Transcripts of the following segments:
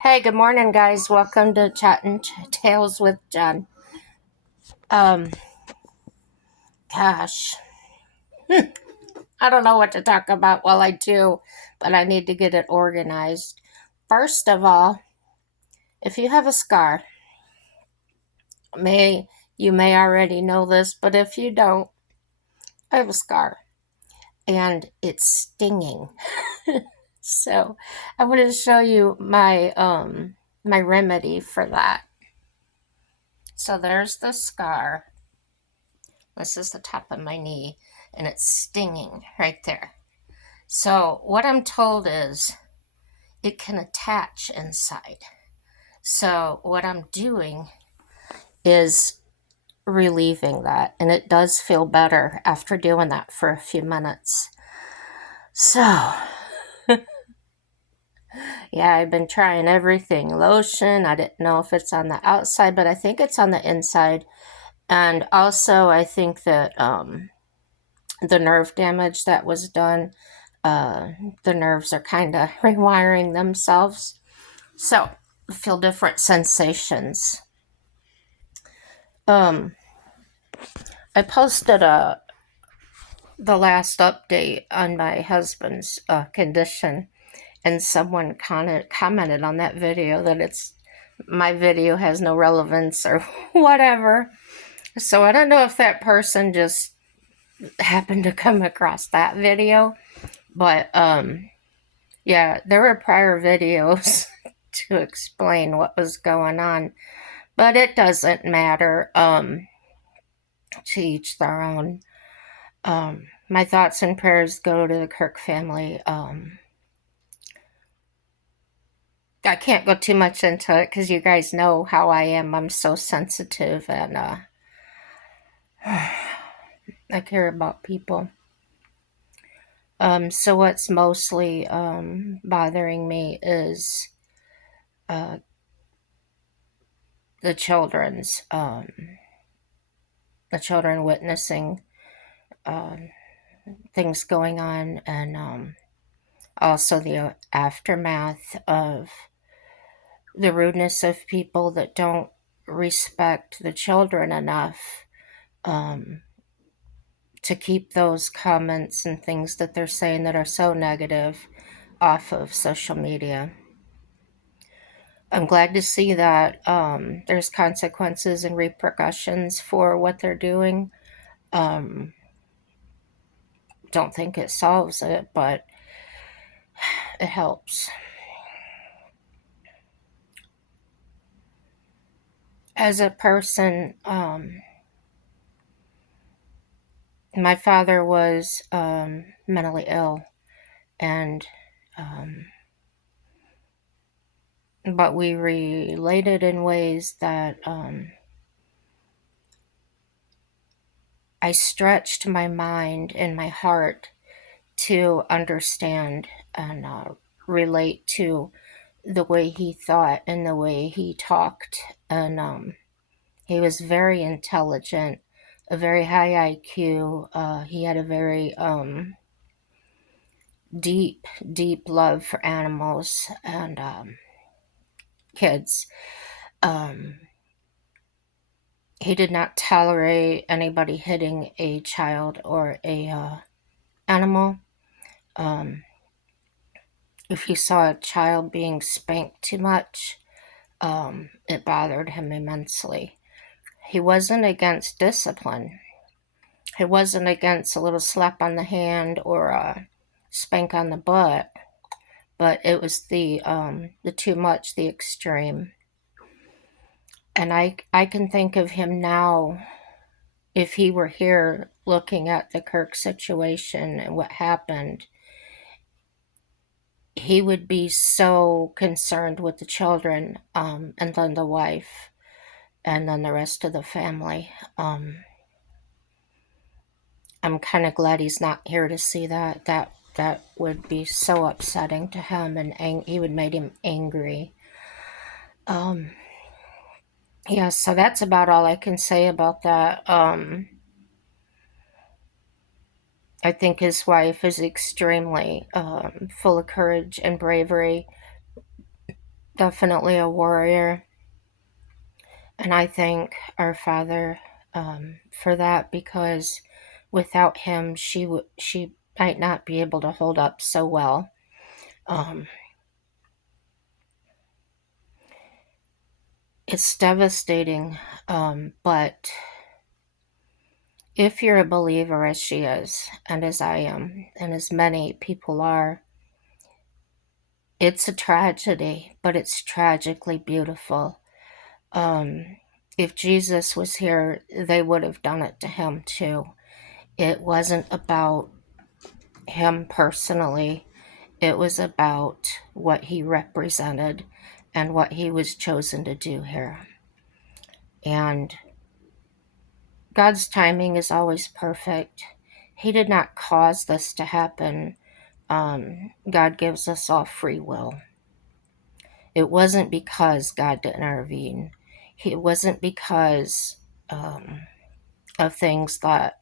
Hey, good morning, guys. Welcome to Chatting Tales with Jen. Um, gosh, I don't know what to talk about. Well, I do, but I need to get it organized. First of all, if you have a scar, may you may already know this, but if you don't, I have a scar and it's stinging. So, I want to show you my remedy for that. So there's the scar. This is the top of my knee, and it's stinging right there. So, what I'm told is it can attach inside. So, what I'm doing is relieving that, and it does feel better after doing that for a few minutes. So, yeah, I've been trying everything lotion. I didn't know if it's on the outside, but I think it's on the inside. And also, I think that the nerve damage that was done, uh, the nerves are kind of rewiring themselves. So, feel different sensations. Um, I posted the last update on my husband's condition, and someone commented on that video that it's my video has no relevance or whatever. So I don't know if that person just happened to come across that video, but yeah, there were prior videos to explain what was going on, but it doesn't matter. To each their own. My thoughts and prayers go to the Kirk family. I can't go too much into it because you guys know how I am. I'm so sensitive and I care about people. So what's mostly bothering me is uh, the children's the children witnessing um, things going on, and also the aftermath of the rudeness of people that don't respect the children enough um, to keep those comments and things that they're saying that are so negative off of social media. I'm glad to see that there's consequences and repercussions for what they're doing. Um, don't think it solves it, but it helps. As a person, my father was mentally ill, and um, but we related in ways that I stretched my mind and my heart to understand and relate to the way he thought and the way he talked. And he was very intelligent, a very high IQ. He had a very deep, deep love for animals and kids. Um, he did not tolerate anybody hitting a child or a animal. Um, if he saw a child being spanked too much, it bothered him immensely. He wasn't against discipline. He wasn't against a little slap on the hand or a spank on the butt, but it was the too much, the extreme. And I can think of him now, if he were here looking at the Kirk situation and what happened, he would be so concerned with the children, and then the wife, and then the rest of the family. I'm kind of glad he's not here to see that. That would be so upsetting to him, and he would make him angry. Um, yeah, so that's about all I can say about that. I think his wife is extremely full of courage and bravery definitely a warrior. And I thank our Father for that, because without him, she might not be able to hold up so well. Um, it's devastating, but if you're a believer, as she is, and as I am, and as many people are, it's a tragedy, but it's tragically beautiful. If Jesus was here, they would have done it to him too. It wasn't about him personally, it was about what he represented and what he was chosen to do here. And God's timing is always perfect. He did not cause this to happen. God gives us all free will. It wasn't because God didn't intervene. It wasn't because um, of things that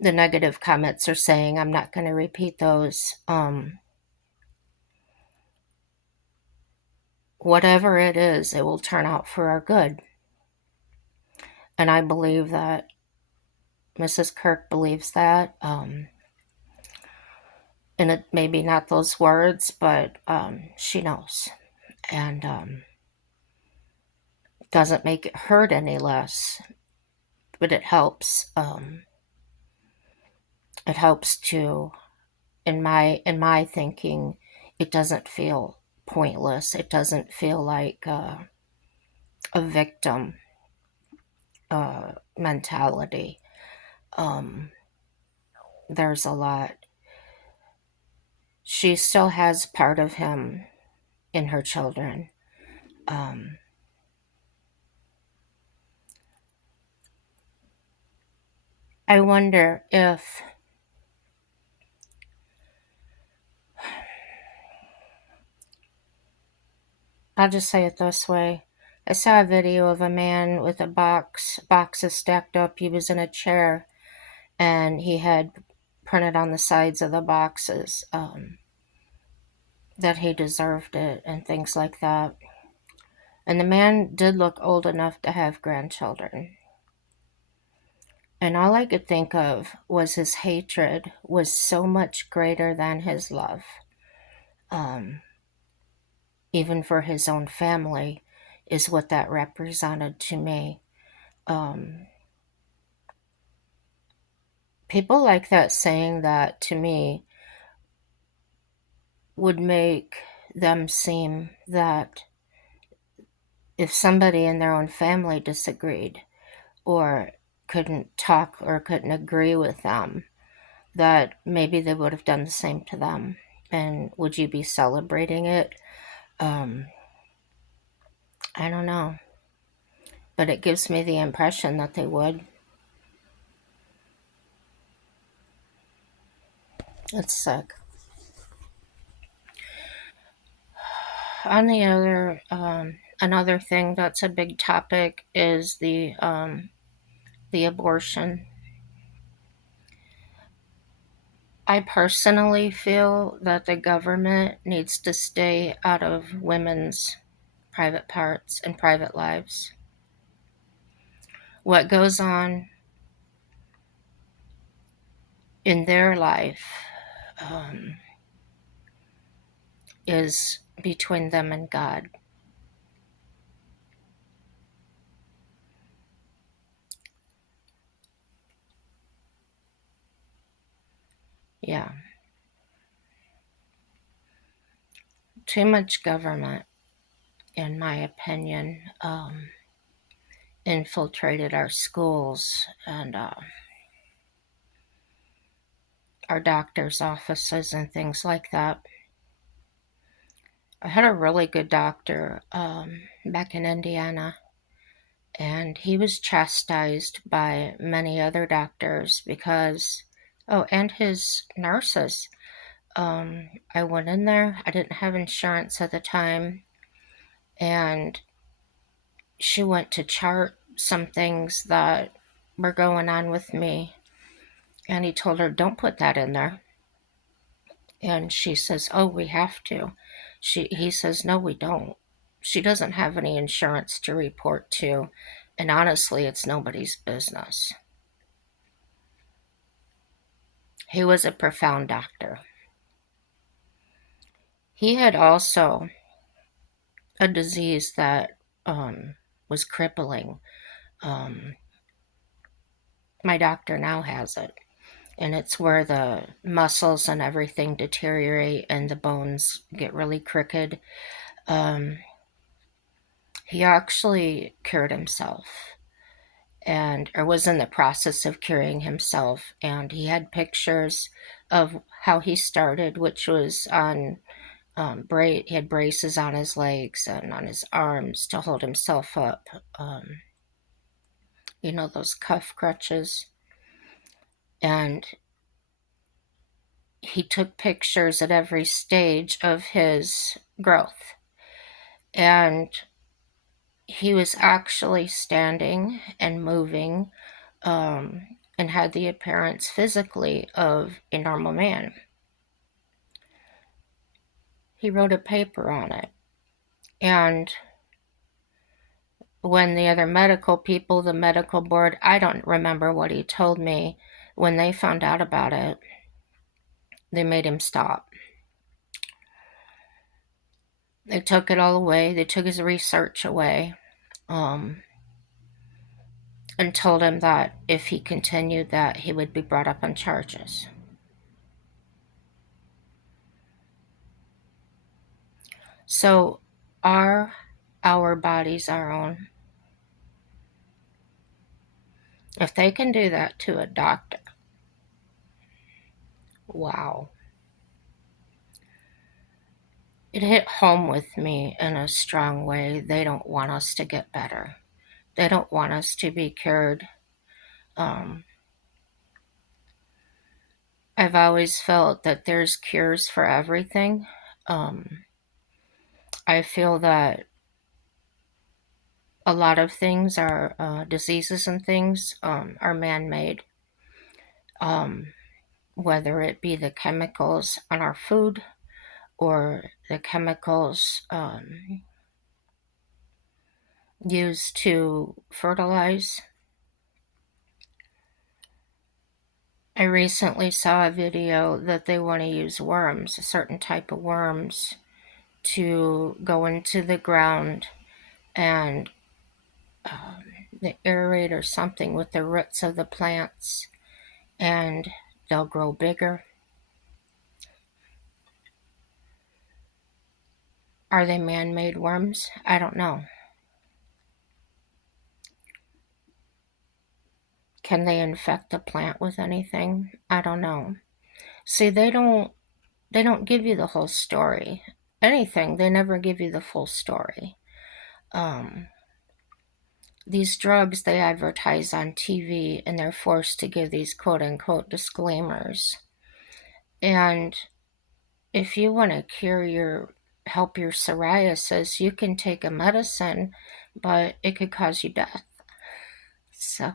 the negative comments are saying. I'm not going to repeat those. Whatever it is, it will turn out for our good. And I believe that Mrs. Kirk believes that. And it maybe not those words, but she knows. And doesn't make it hurt any less, but it helps. It helps to, in my thinking, it doesn't feel pointless. It doesn't feel like a victim mentality. Um, there's a lot. She still has part of him in her children. Um, I wonder if, I'll just say it this way. I saw a video of a man with boxes stacked up. He was in a chair, and he had printed on the sides of the boxes that he deserved it and things like that. And the man did look old enough to have grandchildren. And all I could think of was his hatred was so much greater than his love, um, even for his own family, is what that represented to me. Um, People like that saying that to me would make them seem that if somebody in their own family disagreed or couldn't talk or couldn't agree with them, that maybe they would have done the same to them. And would you be celebrating it? Um, I don't know. But it gives me the impression that they would. It's sick. On the other, another thing that's a big topic is the abortion. I personally feel that the government needs to stay out of women's private parts and private lives. What goes on in their life um, is between them and God. Yeah. Too much government, in my opinion, infiltrated our schools and our doctors' offices and things like that. I had a really good doctor back in Indiana, and he was chastised by many other doctors because, oh, and his nurses. I went in there, I didn't have insurance at the time, and she went to chart some things that were going on with me, and he told her, don't put that in there. And she says, oh, we have to. He says, no, we don't. She doesn't have any insurance to report to, and honestly, it's nobody's business. He was a profound doctor. He had also a disease that was crippling. Um, my doctor now has it, and it's where the muscles and everything deteriorate and the bones get really crooked. Um, he actually cured himself, and or was in the process of curing himself, and he had pictures of how he started, which was on he had braces on his legs and on his arms to hold himself up. um, those cuff crutches. And he took pictures at every stage of his growth. And he was actually standing and moving, and had the appearance physically of a normal man. He wrote a paper on it. And when the other medical people, the medical board, I don't remember what he told me, when they found out about it, they made him stop. They took it all away. They took his research away, um, and told him that if he continued that, he would be brought up on charges. So, are our bodies our own? If they can do that to a doctor, wow. It hit home with me in a strong way. They don't want us to get better. They don't want us to be cured. Um, I've always felt that there's cures for everything. Um, I feel that a lot of things are diseases and things are man-made, um, whether it be the chemicals on our food or the chemicals used to fertilize. I recently saw a video that they want to use worms, a certain type of worms, to go into the ground and they aerate or something with the roots of the plants, and they'll grow bigger. Are they man-made worms? I don't know. Can they infect the plant with anything? I don't know. See, they don't give you the whole story. Anything, they never give you the full story. Um, these drugs they advertise on TV, and they're forced to give these quote unquote disclaimers. And if you want to help your psoriasis, you can take a medicine, but it could cause you death. So,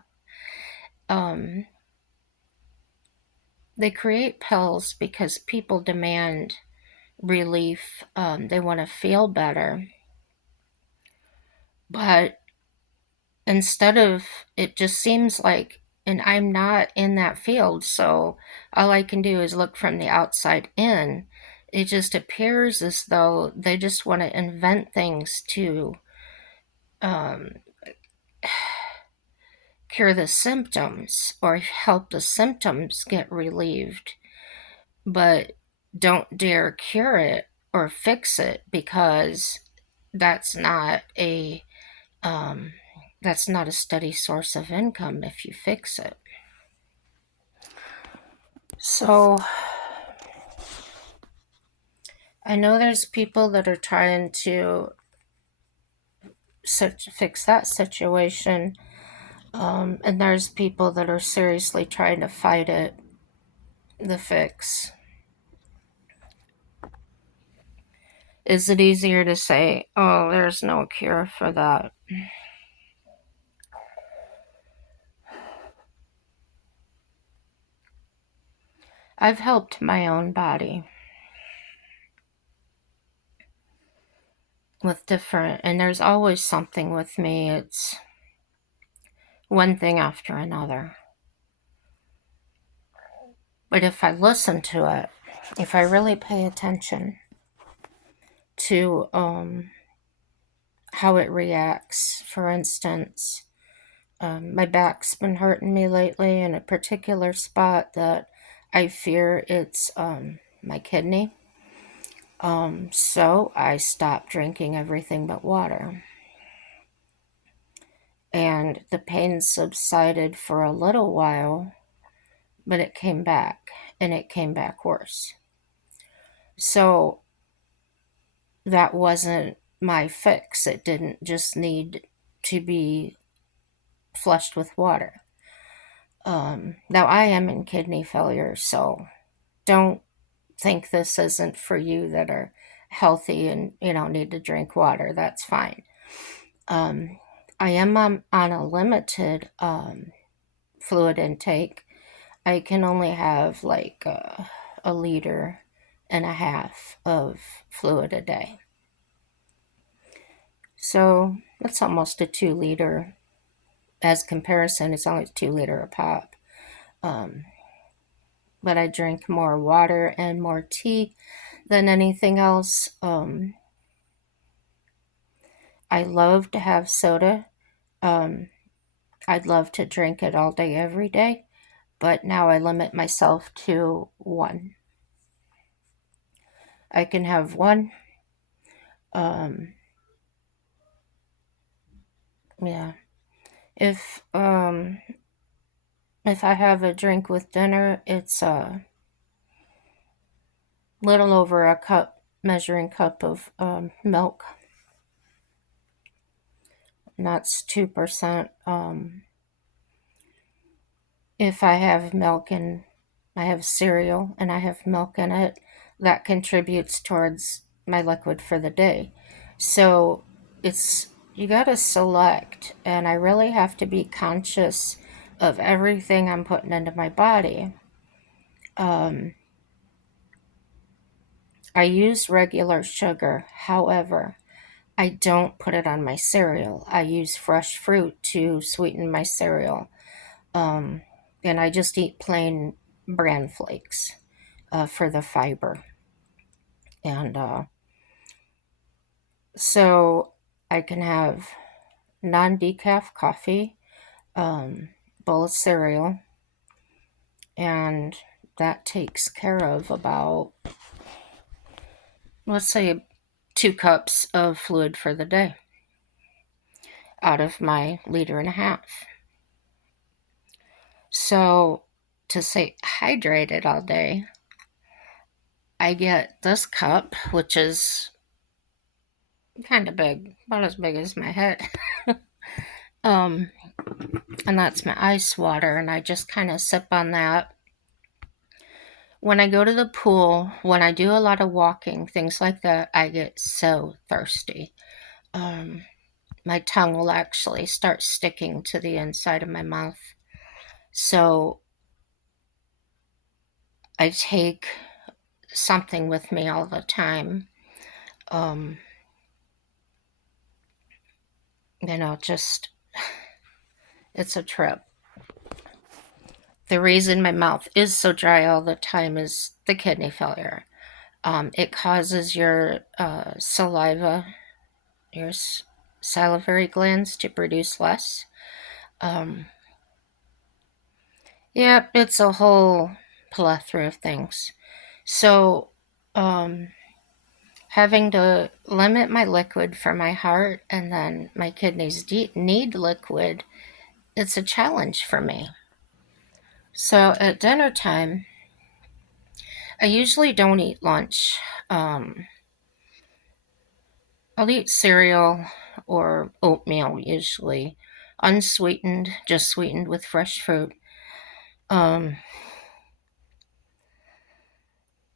um, they create pills because people demand relief. They want to feel better. But instead of, it just seems like, and I'm not in that field, so all I can do is look from the outside in. It just appears as though they just want to invent things to um, cure the symptoms or help the symptoms get relieved, but don't dare cure it or fix it, because that's not a um, that's not a steady source of income if you fix it. So I know there's people that are trying to fix that situation, and there's people that are seriously trying to fight it, the fix. Is it easier to say, oh, there's no cure for that? I've helped my own body. with different, and there's always something with me. It's one thing after another. But if I listen to it, if I really pay attention to how it reacts, for instance, my back's been hurting me lately in a particular spot that I fear it's my kidney. So I stopped drinking everything but water. And the pain subsided for a little while, but it came back, and it came back worse. So that wasn't my fix. It didn't just need to be flushed with water. Now I am in kidney failure, so don't think this isn't for you that are healthy and need to drink water. That's fine. Um, I am on a limited fluid intake. I can only have like a liter and a half of fluid a day. So that's almost a 2 liter. As comparison, it's only 2 liter a pop. Um, but I drink more water and more tea than anything else. I love to have soda. Um, I'd love to drink it all day, every day, but now I limit myself to one. I can have one. Um, yeah. If if I have a drink with dinner, it's a little over a measuring cup of milk. And that's 2%. If I have milk and I have cereal and I have milk in it, that contributes towards my liquid for the day. So it's, you got to select, and I really have to be conscious of everything I'm putting into my body. Um, I use regular sugar. However, I don't put it on my cereal. I use fresh fruit to sweeten my cereal. Um, and I just eat plain bran flakes for the fiber. And so I can have non decaf coffee, um, bowl of cereal, and that takes care of about, let's say, 2 cups of fluid for the day out of my liter and a half. So to stay hydrated all day, I get this cup, which is kind of big, about as big as my head. um, and that's my ice water, and I just kind of sip on that. When I go to the pool, when I do a lot of walking, things like that, I get so thirsty. Um, my tongue will actually start sticking to the inside of my mouth. So I take something with me all the time. Um, just, it's a trip. The reason my mouth is so dry all the time is the kidney failure. It causes your your salivary glands to produce less. Um, yeah, it's a whole plethora of things. So, um, having to limit my liquid for my heart, and then my kidneys need liquid, it's a challenge for me. So at dinner time, I usually don't eat lunch. Um, I'll eat cereal or oatmeal, usually unsweetened, just sweetened with fresh fruit. Um,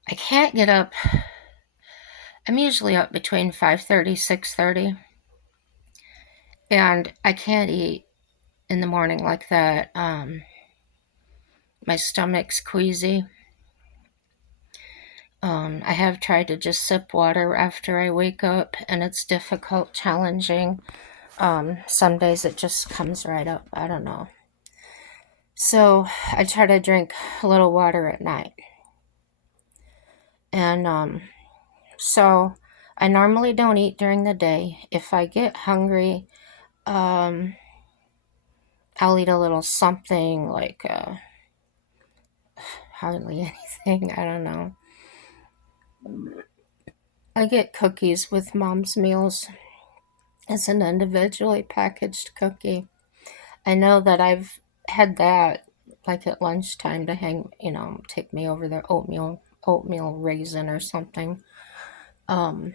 I can't get up. I'm usually up between 5:30, 6:30, and I can't eat in the morning like that. My stomach's queasy. I have tried to just sip water after I wake up, and it's difficult, challenging. Some days it just comes right up. I don't know. So I try to drink a little water at night. And so I normally don't eat during the day. If I get hungry, um, I'll eat a little something like hardly anything. I don't know. I get cookies with mom's meals. It's an individually packaged cookie. I know that I've had that like at lunchtime to take me over their oatmeal raisin or something. Um,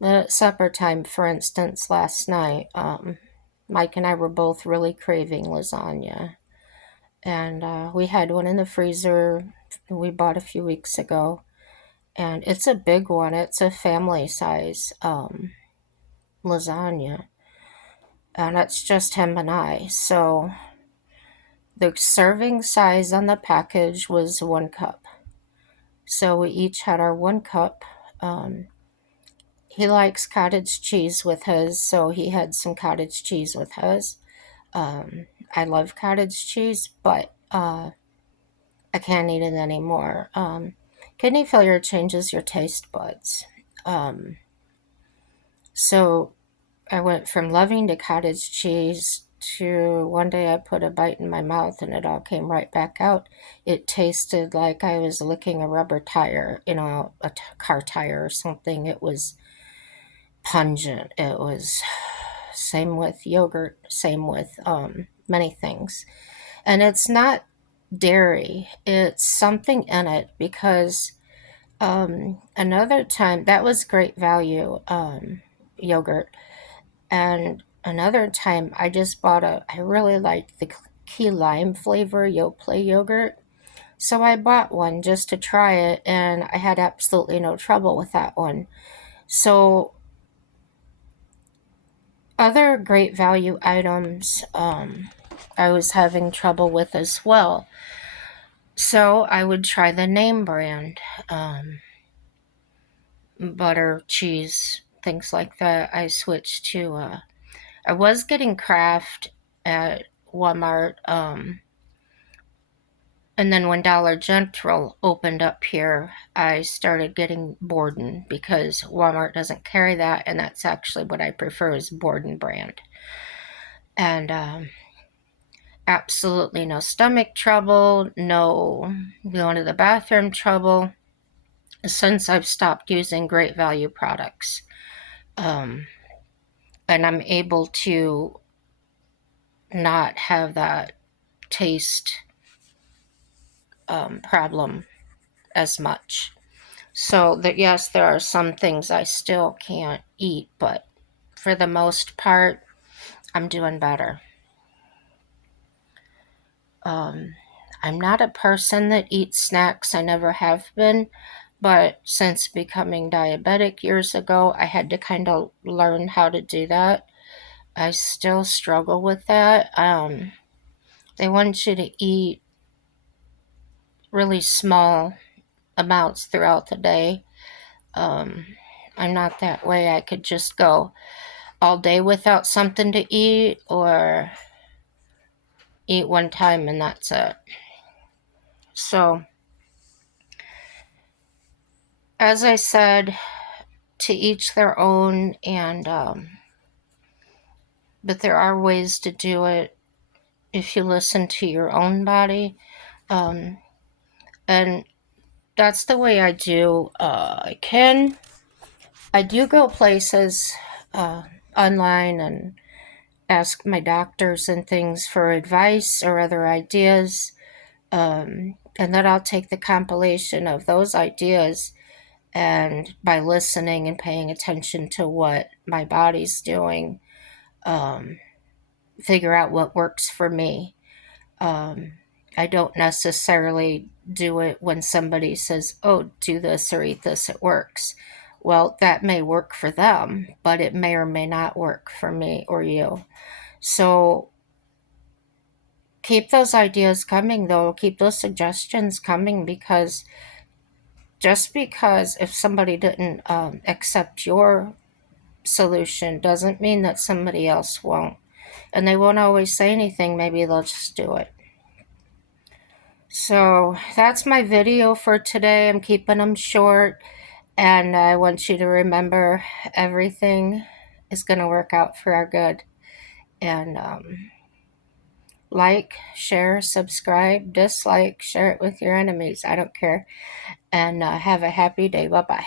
at supper time, for instance, last night, Mike and I were both really craving lasagna. And we had one in the freezer we bought a few weeks ago. And it's a big one, it's a family size lasagna. And it's just him and I. So the serving size on the package was 1 cup. So we each had our 1 cup. Um, he likes cottage cheese with his, so he had some cottage cheese with his. I love cottage cheese, but I can't eat it anymore. Kidney failure changes your taste buds. Um, so I went from loving to cottage cheese to one day I put a bite in my mouth and it all came right back out. It tasted like I was licking a rubber tire, car tire or something. It was pungent. It was same with yogurt, same with many things. And it's not dairy, it's something in it because another time that was great value yogurt. And another time, I just bought I really liked the key lime flavor Yoplait yogurt. So I bought one just to try it, and I had absolutely no trouble with that one. So, other great value items I was having trouble with as well. So, I would try the name brand butter, cheese, things like that. I switched to, I was getting Kraft at Walmart. And then when Dollar General opened up here, I started getting Borden because Walmart doesn't carry that, and that's actually what I prefer is Borden brand. And absolutely no stomach trouble, no going to the bathroom trouble since I've stopped using Great Value products. Um, and I'm able to not have that taste problem as much. So that yes, there are some things I still can't eat, but for the most part, I'm doing better. Um, I'm not a person that eats snacks. I never have been, but since becoming diabetic years ago, I had to kind of learn how to do that. I still struggle with that. They want you to eat really small amounts throughout the day. Um, I'm not that way. I could just go all day without something to eat or eat one time and that's it. So, as I said, to each their own, and but there are ways to do it if you listen to your own body. Um, and that's the way I do. I do go places uh, online and ask my doctors and things for advice or other ideas. And then I'll take the compilation of those ideas and by listening and paying attention to what my body's doing, um, figure out what works for me. Um, I don't necessarily do it when somebody says, oh, do this or eat this, it works. Well, that may work for them, but it may or may not work for me or you. So keep those ideas coming, though. Keep those suggestions coming because Just because if somebody didn't accept your solution doesn't mean that somebody else won't. And they won't always say anything, maybe they'll just do it. So that's my video for today. I'm keeping them short, and I want you to remember everything is going to work out for our good. And like, share, subscribe, dislike, share it with your enemies. I don't care. And have a happy day. Bye-bye.